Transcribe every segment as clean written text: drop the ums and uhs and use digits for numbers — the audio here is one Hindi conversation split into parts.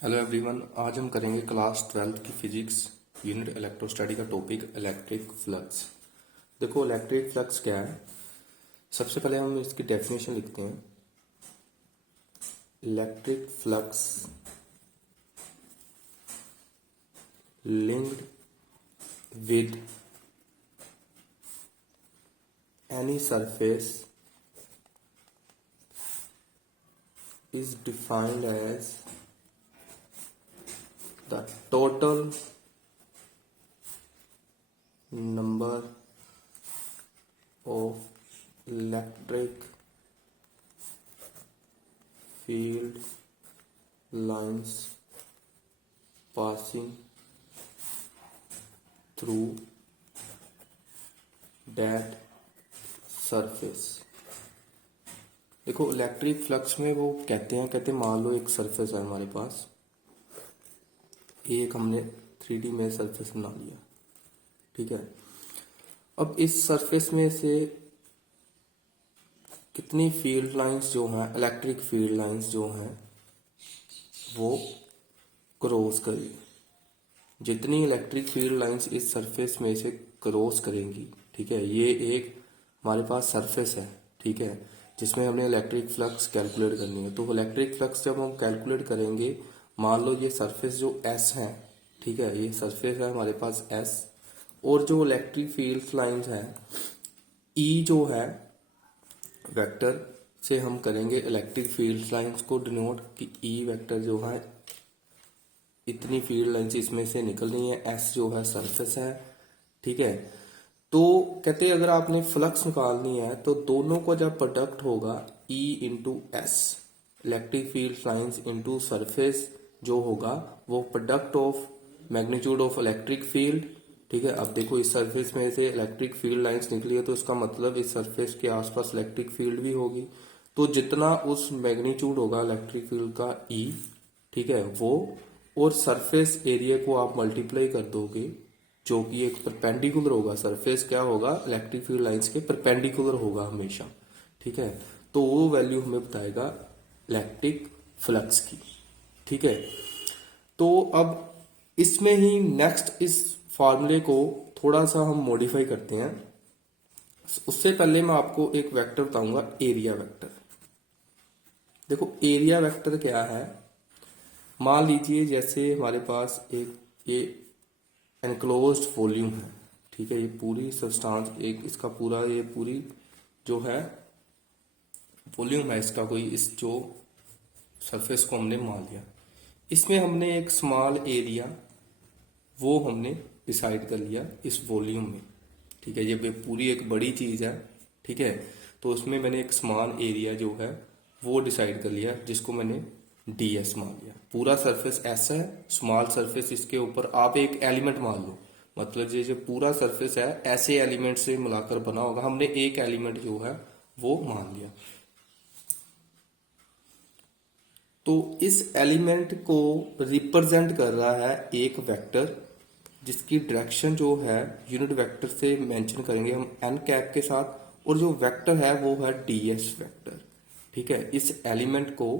हेलो एवरीवन, आज हम करेंगे क्लास 12th की फिजिक्स यूनिट इलेक्ट्रोस्टैटिक का टॉपिक इलेक्ट्रिक फ्लक्स। देखो इलेक्ट्रिक फ्लक्स क्या है। सबसे पहले हम इसकी डेफिनेशन लिखते हैं। Electric flux linked with any surface is defined as the total number of electric field lines passing through that surface। देखो इलेक्ट्रिक फ्लक्स में वो कहते हैं मान लो एक सरफेस है हमारे पास, एक हमने 3D में सरफेस बना लिया, ठीक है। अब इस सरफेस में से कितनी फील्ड लाइंस जो हैं, इलेक्ट्रिक फील्ड लाइंस जो हैं वो क्रॉस करेगी। जितनी इलेक्ट्रिक फील्ड लाइंस इस सरफेस में से क्रॉस करेंगी, ठीक है, ये एक हमारे पास सरफेस है, ठीक है, जिसमें हमने इलेक्ट्रिक फ्लक्स कैलकुलेट करनी है। तो इलेक्ट्रिक फ्लक्स जब हम कैलकुलेट करेंगे, मान लो ये सरफेस जो एस है, ठीक है, ये सरफेस है हमारे पास एस, और जो इलेक्ट्रिक फील्ड लाइंस हैं ई जो है वेक्टर से हम करेंगे इलेक्ट्रिक फील्ड लाइंस को डिनोट कि ई वेक्टर जो है इतनी फील्ड लाइंस इसमें से निकल रही है, एस जो है सरफेस है, ठीक है। तो कहते हैं अगर आपने फ्लक्स निकालनी है तो दोनों का जब प्रोडक्ट होगा E into S, electric field lines into surface जो होगा वो product of magnitude of electric field, ठीक है। अब देखो इस सरफेस में से इलेक्ट्रिक फील्ड लाइंस निकली है तो इसका मतलब इस सरफेस के आसपास इलेक्ट्रिक फील्ड भी होगी। तो जितना उस मैग्नीट्यूड होगा इलेक्ट्रिक फील्ड का E, ठीक है, वो और सरफेस एरिया को आप मल्टीप्लाई कर दोगे जो कि एक परपेंडिकुलर होगा। सरफेस क्या होगा, इलेक्ट्रिक फील्ड लाइंस के परपेंडिकुलर होगा हमेशा, ठीक है। तो वो वैल्यू हमें बताएगा इलेक्ट्रिक फ्लक्स की, ठीक है। तो अब इसमें ही नेक्स्ट इस फॉर्मूले को थोड़ा सा हम मॉडिफाई करते हैं। उससे पहले मैं आपको एक वेक्टर बताऊंगा, एरिया वेक्टर। देखो एरिया वेक्टर क्या है, मान लीजिए जैसे हमारे पास एक ये एनक्लोज्ड वॉल्यूम है, ठीक है, ये पूरी सब्सटेंस एक इसका पूरा ये पूरी जो है वॉल्यूम है इसका, कोई इस जो सरफेस को हमने मान लिया, इसमें हमने एक स्मॉल एरिया वो हमने डिसाइड कर लिया इस वॉल्यूम में, ठीक है। ये पूरी एक बड़ी चीज है, ठीक है, तो उसमें मैंने एक स्मॉल एरिया जो है वो डिसाइड कर लिया जिसको मैंने ds मान लिया। पूरा सरफेस ऐसा है, स्मॉल सरफेस, इसके ऊपर आप एक एलिमेंट मान लो, मतलब ये जो पूरा सरफेस है ऐसे एलिमेंट से मिलाकर बना होगा, हमने एक एलिमेंट जो है वो मान लिया। तो इस एलिमेंट को रिप्रेजेंट कर रहा है एक वेक्टर जिसकी डायरेक्शन जो है यूनिट वेक्टर से मेंशन करेंगे हम n कैप के साथ, और जो वेक्टर है वो है ds वेक्टर, ठीक है। इस एलिमेंट को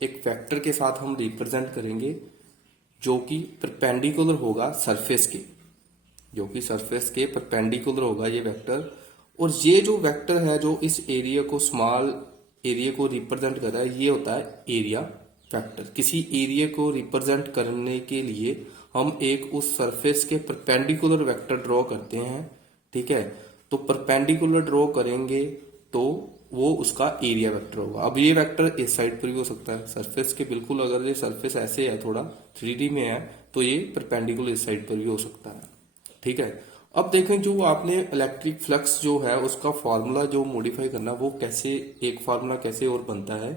एक वेक्टर के साथ हम रिप्रेजेंट करेंगे जो कि परपेंडिकुलर होगा सरफेस के, जो कि सरफेस के परपेंडिकुलर होगा ये वेक्टर। और ये जो वेक्टर है जो इस एरिया को स्मॉल एरिया को रिप्रेजेंट कर रहा है ये होता है एरिया वेक्टर। किसी एरिया को रिप्रेजेंट करने के लिए हम एक उस सरफेस के परपेंडिकुलर वेक्टर ड्रॉ करते हैं, ठीक है। तो परपेंडिकुलर ड्रॉ करेंगे तो वो उसका एरिया वेक्टर होगा। अब ये वेक्टर इस साइड पर भी हो सकता है सरफेस के, बिल्कुल अगर ये सरफेस ऐसे है थोड़ा 3D में है तो ये परपेंडिकुलर इस साइड पर भी हो सकता है, ठीक है। अब देखें जो आपने इलेक्ट्रिक फ्लक्स जो है उसका फॉर्मूला जो मॉडिफाई करना वो कैसे, एक फॉर्मूला कैसे और बनता है।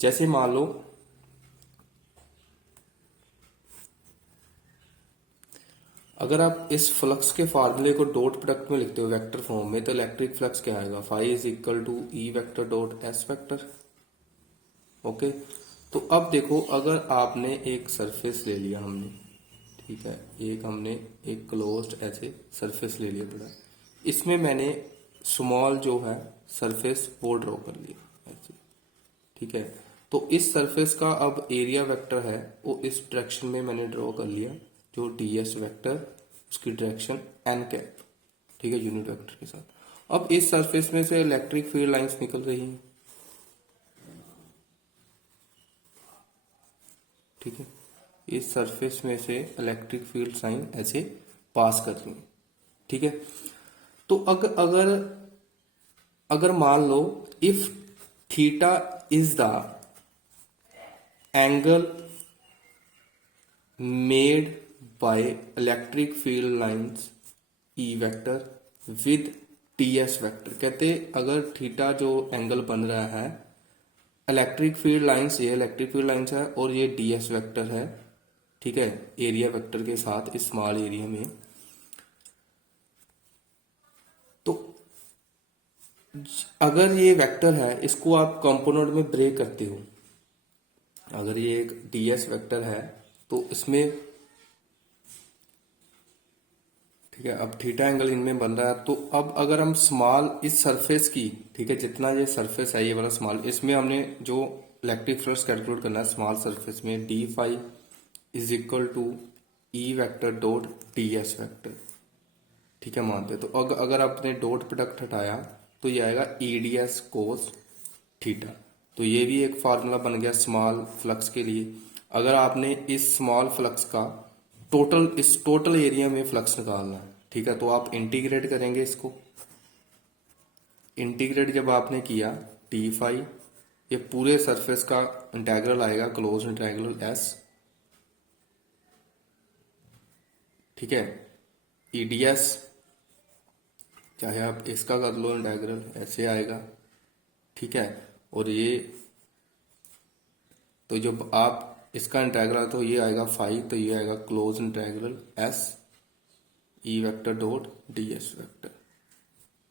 जैसे मान लो अगर आप इस फ्लक्स के फार्मूले को डॉट प्रोडक्ट में लिखते हो वेक्टर फॉर्म में तो इलेक्ट्रिक फ्लक्स क्या आएगा, phi is equal to E vector dot S vector, okay. तो अब देखो अगर आपने एक सरफेस ले लिया हमने, ठीक है, एक हमने एक क्लोज्ड ऐसे सरफेस ले लिया बड़ा, इसमें मैंने स्मॉल जो है सरफेस वो ड्रॉ कर लिया ऐसे, ठीक है। तो इस सरफेस का अब एरिया वेक्टर है वो इस डायरेक्शन में मैंने ड्रॉ कर लिया, जो ds वेक्टर उसकी डायरेक्शन n कैप, ठीक है, यूनिट वेक्टर के साथ। अब इस सरफेस में से इलेक्ट्रिक फील्ड लाइंस निकल रही हैं, ठीक है, इस सरफेस में से इलेक्ट्रिक फील्ड लाइन ऐसे पास कर रही है, ठीक है। तो अगर अगर मान लो if theta is the angle made by electric field lines E vector with ds vector, कहते अगर थीटा जो एंगल बन रहा है इलेक्ट्रिक फील्ड लाइंस, ये इलेक्ट्रिक फील्ड लाइंस है और ये ds वेक्टर है, ठीक है, एरिया वेक्टर के साथ इस स्मॉल एरिया में, तो अगर ये वेक्टर है इसको आप कंपोनेंट में ब्रेक करते हो, अगर ये एक ds वेक्टर है तो इसमें, ठीक है, अब थीटा एंगल इनमें बन रहा है, तो अब अगर हम स्मॉल इस सरफेस की, ठीक है, जितना ये सरफेस है ये वाला स्मॉल, इसमें हमने जो इलेक्ट्रिक फ्लक्स कैलकुलेट करना है स्मॉल सरफेस में, d phi is equal to E vector dot ds vector, ठीक है, मानते हैं। तो अगर आपने डॉट प्रोडक्ट हटाया तो ये आएगा eds कोस थीटा, तो ये भी एक फार्मूला बन गया स्मॉल फ्लक्स के लिए। अगर आपने इस स्मॉल फ्लक्स का टोटल, इस टोटल एरिया में फ्लक्स निकालना है, ठीक है, तो आप इंटीग्रेट करेंगे इसको, इंटीग्रेट जब आपने किया डी फाई, ये पूरे सरफेस का इंटेग्रल आएगा, क्लोज इंटेग्रल s, ठीक है, eds, चाहे आप इसका कर लो इंटेग्रल, ऐसे आएगा, ठीक है, और ये तो जब आप इसका इंटेग्रल तो ये आएगा फाई, तो ये आएगा क्लोज इंटेग्रल s ई vector dot ds vector,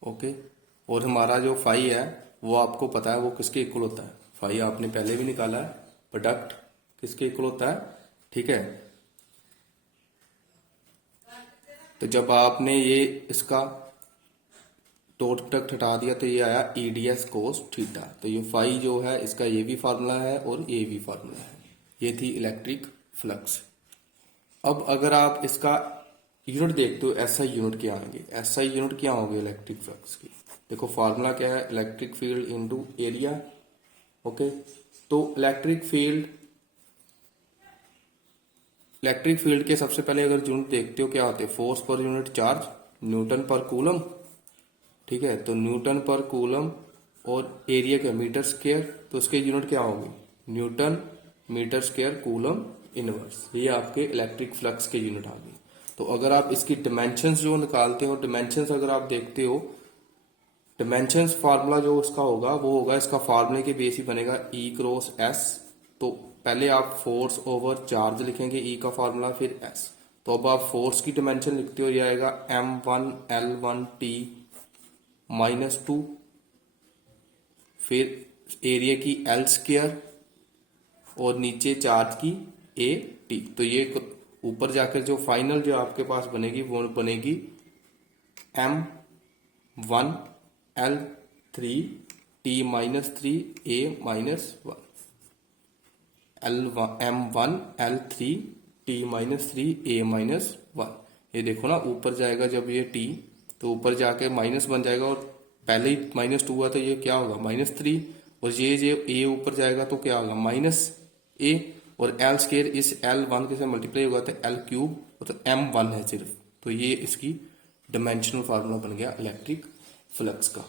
okay. और हमारा जो फाई है वो आपको पता है वो किसके इक्वल होता है, फाई आपने पहले भी निकाला है, प्रोडक्ट किसके इक्वल होता है, ठीक है। तो जब आपने ये इसका डॉट प्रोडक्ट हटा दिया तो ये आया eds कोस थीटा, तो ये फाई जो है इसका ये भी फार्मूला है और ये भी फार्मूला है, ये थी इलेक्ट्रिक फ्लक्स। अब अगर आप इसका यूनिट देखते हो SI यूनिट क्या आएंगे, SI यूनिट क्या होंगे इलेक्ट्रिक फ्लक्स की, देखो फार्मूला क्या है, electric field into area, okay. तो इलेक्ट्रिक फील्ड के सबसे पहले अगर यूनिट देखते हो क्या होते हैं, force per unit charge Newton पर कूलम, ठीक है, तो न्यूटन पर कूलम, और एरिया क्या मीटर स्क्वायर, तो उसके यूनिट क्या होंगे newton metre square coulomb inverse, ये आपके इलेक्ट्रिक फ्लक्स के यूनिट आ गए। तो अगर आप इसकी डिमेंशंस जो निकालते हो, डिमेंशंस अगर आप देखते हो, डिमेंशंस फार्मूला जो उसका होगा वो होगा, इसका फार्मूले के बेस ही बनेगा E क्रॉस S, तो पहले आप फोर्स ओवर चार्ज लिखेंगे E का फार्मूला, फिर S, तो अब आप फोर्स की डिमेंशन लिखते हो, ये आएगा M1L1T -2, फिर एरिया की L स्क्वायर और नीचे चार्ज की AT, तो ये ऊपर जाकर जो फाइनल जो आपके पास बनेगी वो बनेगी M1L3T -3 A -1, M1L3T -3 A -1, ये देखो ना ऊपर जाएगा जब ये T, तो ऊपर जाके माइनस बन जाएगा, और पहले ही -2 हुआ तो ये क्या होगा -3, और ये A ऊपर जाएगा तो क्या होगा -A, और L स्क्वायर इस L1 के साथ मल्टीप्लाई होगा तो L3, तो M1 है सिर्फ, तो ये इसकी डायमेंशनल फार्मूला बन गया इलेक्ट्रिक फ्लक्स का।